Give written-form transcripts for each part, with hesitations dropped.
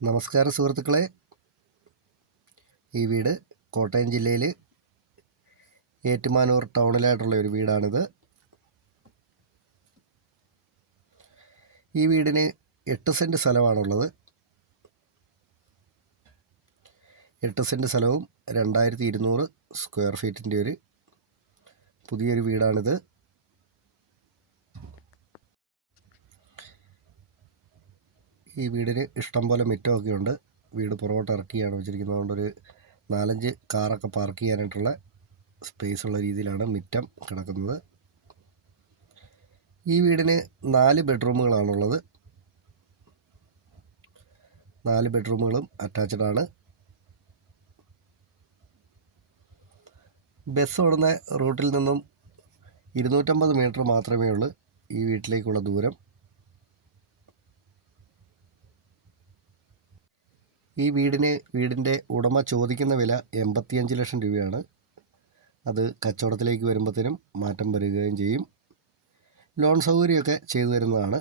നമസ്കാരം സുഹൃത്തുക്കളെ. ഈ വീട് കോട്ടയം ജില്ലയിൽ ഏറ്റുമാനൂർ ടൗണിലായിട്ടുള്ള ഒരു വീടാണിത്. ഈ വീടിന് 8 സെൻറ്റ് സ്ഥലമാണുള്ളത്. 8 സെൻറ്റ് സ്ഥലവും 2200 സ്ക്വയർ ഫീറ്റിൻ്റെ ഒരു പുതിയൊരു വീടാണിത്. ഈ വീടിന് ഇഷ്ടം പോലെ മുറ്റമൊക്കെ ഉണ്ട്. വീട് പുറകോട്ട് ഇറക്കിയാണ് വെച്ചിരിക്കുന്നത്. അതുകൊണ്ടൊരു 4-5 കാറൊക്കെ പാർക്ക് ചെയ്യാനായിട്ടുള്ള സ്പേസ് ഉള്ള രീതിയിലാണ് മുറ്റം കിടക്കുന്നത്. ഈ വീടിന് 4 ബെഡ്റൂമുകളാണുള്ളത്. 4 ബെഡ്റൂമുകളും അറ്റാച്ച്ഡ് ആണ്. ബസ് ഓടുന്ന റൂട്ടിൽ നിന്നും 250 മീറ്റർ മാത്രമേ ഉള്ളൂ ഈ വീട്ടിലേക്കുള്ള ദൂരം. ഈ വീടിൻ്റെ ഉടമ ചോദിക്കുന്ന വില 85 ലക്ഷം രൂപയാണ്. അത് കച്ചവടത്തിലേക്ക് വരുമ്പോഴത്തേനും മാറ്റം വരികയും ചെയ്യും. ലോൺ സൗകര്യമൊക്കെ ചെയ്തു തരുന്നതാണ്.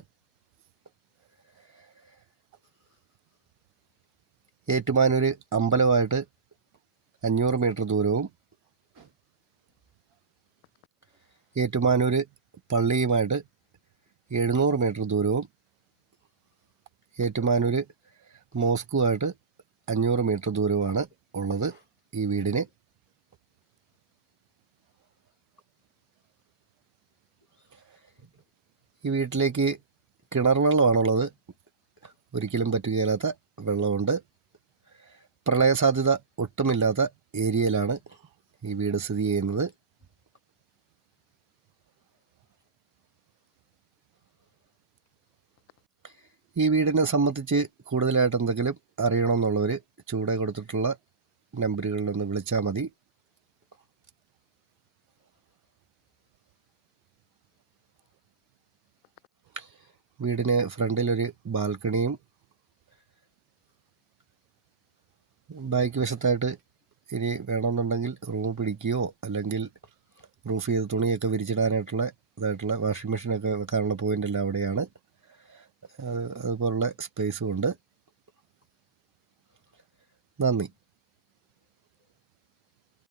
ഏറ്റുമാനൂർ അമ്പലമായിട്ട് 500 മീറ്റർ ദൂരവും ഏറ്റുമാനൂർ പള്ളിയുമായിട്ട് 700 മീറ്റർ ദൂരവും ഏറ്റുമാനൂർ മോസ്കുമായിട്ട് 500 മീറ്റർ ദൂരവുമാണ് ഉള്ളത് ഈ വീടിന്. ഈ വീട്ടിലേക്ക് കിണർ വെള്ളമാണുള്ളത്. ഒരിക്കലും പറ്റുകയില്ലാത്ത വെള്ളമുണ്ട്. പ്രളയസാധ്യത ഒട്ടുമില്ലാത്ത ഏരിയയിലാണ് ഈ വീട് സ്ഥിതി ചെയ്യുന്നത്. ഈ വീടിനെ സംബന്ധിച്ച് കൂടുതലായിട്ട് എന്തെങ്കിലും അറിയണമെന്നുള്ളവർ ചൂടെ കൊടുത്തിട്ടുള്ള നമ്പറുകളിലൊന്ന് വിളിച്ചാൽ മതി. വീടിന് ഫ്രണ്ടിലൊരു ബാൽക്കണിയും ബാക്ക് വശത്തായിട്ട് ഇനി വേണമെന്നുണ്ടെങ്കിൽ റൂം പിടിക്കുകയോ അല്ലെങ്കിൽ റൂഫ് ചെയ്ത് തുണിയൊക്കെ വിരിച്ചിടാനായിട്ടുള്ള വാഷിംഗ് മെഷീനൊക്കെ വെക്കാനുള്ള പോയിൻ്റെല്ലാം അവിടെയാണ്. അതുപോലുള്ള സ്പേസും ഉണ്ട്. നന്ദി.